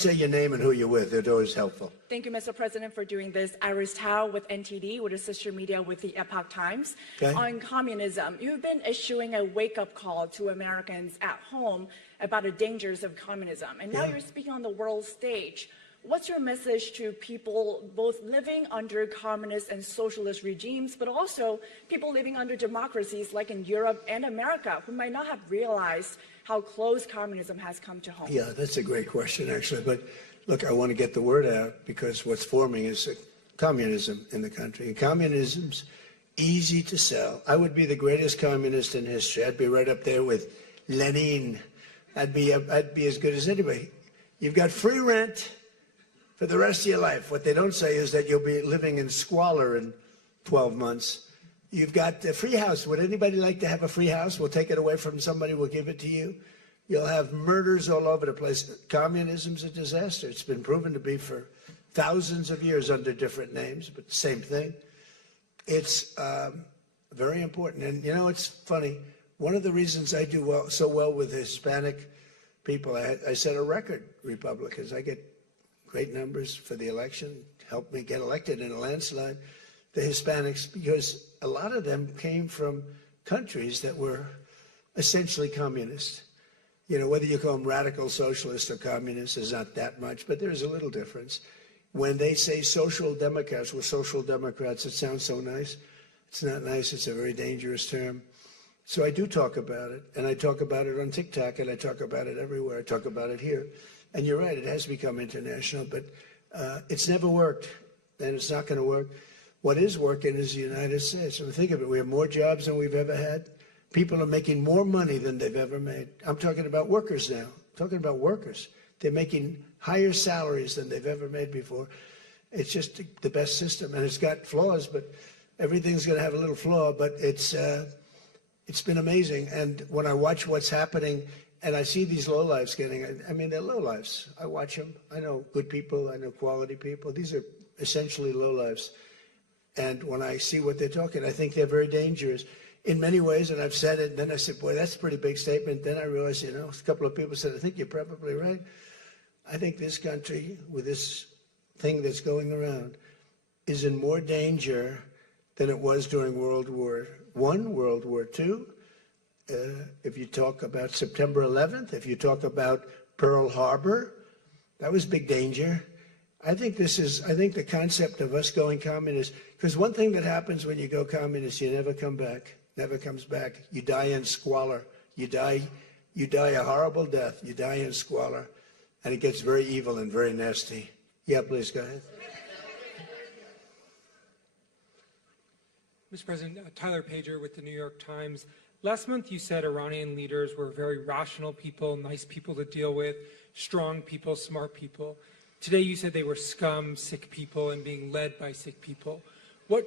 Say your name and who you're with. It's always helpful. Thank you, Mr. President, for doing this. Iris Tao with NTD, with a sister media with the Epoch Times. Okay. On communism, you've been issuing a wake-up call to Americans at home about the dangers of communism. And now you're speaking on the world stage. What's your message to people both living under communist and socialist regimes, but also people living under democracies like in Europe and America who might not have realized how close communism has come to home? Yeah, that's a great question, actually. But look, I want to get the word out because what's forming is communism in the country. And communism's easy to sell. I would be the greatest communist in history. I'd be right up there with Lenin. I'd be as good as anybody. You've got free rent for the rest of your life. What they don't say is that you'll be living in squalor in 12 months. You've got a free house. Would anybody like to have a free house? We'll take it away from somebody. We'll give it to you. You'll have murders all over the place. Communism's a disaster. It's been proven to be for thousands of years under different names, but the same thing. It's very important. And, you know, it's funny. One of the reasons I do so well with Hispanic people, I set a record, Republicans. I get great numbers for the election, helped me get elected in a landslide, the Hispanics, because a lot of them came from countries that were essentially communist. You know, whether you call them radical socialists or communists is not that much, but there's a little difference. When they say social democrats, we're social democrats, it sounds so nice. It's not nice, it's a very dangerous term. So I do talk about it, and I talk about it on TikTok, and I talk about it everywhere. I talk about it here. And you're right, it has become international, but it's never worked, and it's not going to work. What is working is the United States. I mean, think of it, we have more jobs than we've ever had. People are making more money than they've ever made. I'm talking about workers now. I'm talking about workers. They're making higher salaries than they've ever made before. It's just the best system, and it's got flaws, but everything's going to have a little flaw, but it's been amazing. And when I watch what's happening, and I see these lowlifes getting, I mean, they're lowlifes. I watch them. I know good people. I know quality people. These are essentially lowlifes. And when I see what they're talking, I think they're very dangerous in many ways. And I've said it, and then I said, boy, that's a pretty big statement. Then I realized, you know, a couple of people said, I think you're probably right. I think this country, with this thing that's going around, is in more danger than it was during World War I, World War II. If you talk about September 11th, if you talk about Pearl Harbor, that was big danger. I think the concept of us going communist, because one thing that happens when you go communist, you never come back, never comes back. You die in squalor. You die a horrible death. You die in squalor, and it gets very evil and very nasty. Yeah, please go ahead. Mr. President, Tyler Pager with the New York Times. Last month you said Iranian leaders were very rational people, nice people to deal with, strong people, smart people. Today you said they were scum, sick people, and being led by sick people. What